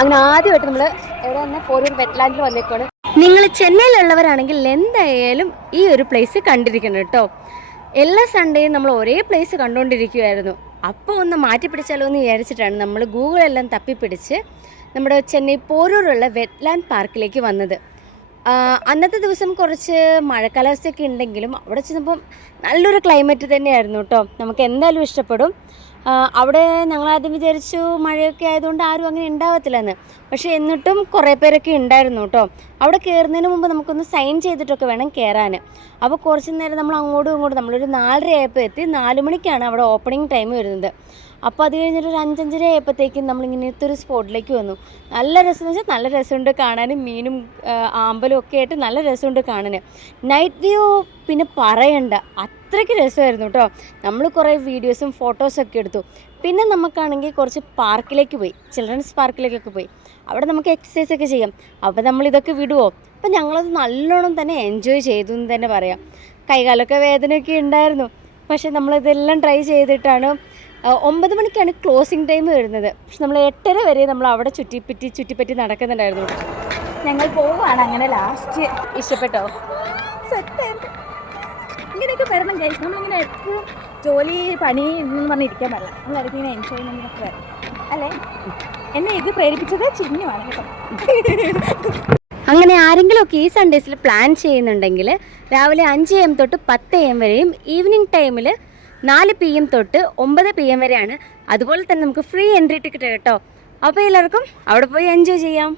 അങ്ങനെ ആദ്യമായിട്ട് നമ്മൾ എവിടെ തന്നെ പോരൂർ വെറ്റ്ലാൻഡിൽ വന്നേക്കാണ്. നിങ്ങൾ ചെന്നൈയിലുള്ളവരാണെങ്കിൽ എന്തായാലും ഈ ഒരു പ്ലേസ് കണ്ടിരിക്കണം കേട്ടോ. എല്ലാ സൺഡേയും നമ്മൾ ഒരേ പ്ലേസ് കണ്ടുകൊണ്ടിരിക്കുമായിരുന്നു. അപ്പോൾ ഒന്ന് മാറ്റി പിടിച്ചാലോ എന്ന് വിചാരിച്ചിട്ടാണ് നമ്മൾ ഗൂഗിളെല്ലാം തപ്പിപ്പിടിച്ച് നമ്മുടെ ചെന്നൈ പോരൂരുള്ള വെറ്റ്ലാൻഡ് പാർക്കിലേക്ക് വന്നത്. അന്നത്തെ ദിവസം കുറച്ച് മഴക്കാലാവസ്ഥയൊക്കെ ഉണ്ടെങ്കിലും അവിടെ ചെന്നപ്പം നല്ലൊരു ക്ലൈമറ്റ് തന്നെയായിരുന്നു കേട്ടോ. നമുക്ക് എന്തായാലും ഇഷ്ടപ്പെടും. അവിടെ ഞങ്ങളാദ്യം വിചാരിച്ചു മഴയൊക്കെ ആയതുകൊണ്ട് ആരും അങ്ങനെ ഉണ്ടാവത്തില്ലെന്ന്. പക്ഷേ എന്നിട്ടും കുറേ പേരൊക്കെ ഉണ്ടായിരുന്നു കേട്ടോ. അവിടെ കയറുന്നതിന് മുമ്പ് നമുക്കൊന്ന് സൈൻ ചെയ്തിട്ടൊക്കെ വേണം കയറാൻ. അപ്പോൾ കുറച്ച് നേരം നമ്മൾ അങ്ങോട്ടും ഇങ്ങോട്ടും നമ്മളൊരു 4:30 ആയപ്പോൾ എത്തി. 4 മണിക്കാണ് അവിടെ ഓപ്പണിംഗ് ടൈം വരുന്നത്. അപ്പോൾ അത് കഴിഞ്ഞിട്ട് ഒരു 5:30 ആയപ്പോഴത്തേക്കും നമ്മളിങ്ങനത്തെ ഒരു സ്പോട്ടിലേക്ക് വന്നു. നല്ല രസമെന്ന് വെച്ചാൽ നല്ല രസമുണ്ട് കാണാനും. മീനും ആമ്പലും ഒക്കെ ആയിട്ട് നല്ല രസമുണ്ട് കാണാൻ. നൈറ്റ് വ്യൂ പിന്നെ പറയണ്ട, അത്രയ്ക്ക് രസമായിരുന്നു കേട്ടോ. നമ്മൾ കുറേ വീഡിയോസും ഫോട്ടോസൊക്കെ എടുത്തു. പിന്നെ നമുക്കാണെങ്കിൽ കുറച്ച് പാർക്കിലേക്ക് പോയി, ചിൽഡ്രൻസ് പാർക്കിലേക്കൊക്കെ പോയി. അവിടെ നമുക്ക് എക്സസൈസ് ഒക്കെ ചെയ്യാം. അപ്പോൾ നമ്മളിതൊക്കെ വിടുമോ? അപ്പോൾ ഞങ്ങളത് നല്ലോണം തന്നെ എൻജോയ് ചെയ്തു എന്ന് തന്നെ പറയാം. കൈകാലൊക്കെ വേദനയൊക്കെ ഉണ്ടായിരുന്നു. പക്ഷേ നമ്മളിതെല്ലാം ട്രൈ ചെയ്തിട്ടാണ് 9 മണിക്കാണ് ക്ലോസിങ് ടൈം വരുന്നത്. പക്ഷെ നമ്മൾ 8:30 വരെ നമ്മൾ അവിടെ ചുറ്റിപ്പറ്റി നടക്കുന്നുണ്ടായിരുന്നു. ഞങ്ങൾ പോവുകയാണ്. അങ്ങനെ ലാസ്റ്റ് ഇഷ്ടപ്പെട്ടോ? സെറ്റായിരുന്നു. ഇങ്ങനെയൊക്കെ വരണം കഴിച്ചു. നമ്മളിങ്ങനെ എപ്പോഴും ജോലി പണി എന്ന് പറഞ്ഞിരിക്കാൻ പറ്റില്ല. നമ്മൾ ഇടയ്ക്ക് ഇങ്ങനെ എൻജോയ് ചെയ്യുന്നതിനൊക്കെ വരണം അല്ലേ? എന്നെ ഇത് പ്രേരിപ്പിച്ചത് ചിഹ്നമാണ് കേട്ടോ. അങ്ങനെ ആരെങ്കിലുമൊക്കെ ഈ സൺഡേസിൽ പ്ലാൻ ചെയ്യുന്നുണ്ടെങ്കിൽ രാവിലെ 5 AM തൊട്ട് 10 AM വരെയും ഈവനിങ് ടൈമിൽ 4 PM തൊട്ട് 9 PM വരെയാണ്. അതുപോലെ തന്നെ നമുക്ക് ഫ്രീ എൻട്രി ടിക്കറ്റ് കേട്ടോ. അപ്പോൾ എല്ലാവർക്കും അവിടെ പോയി എൻജോയ് ചെയ്യാം.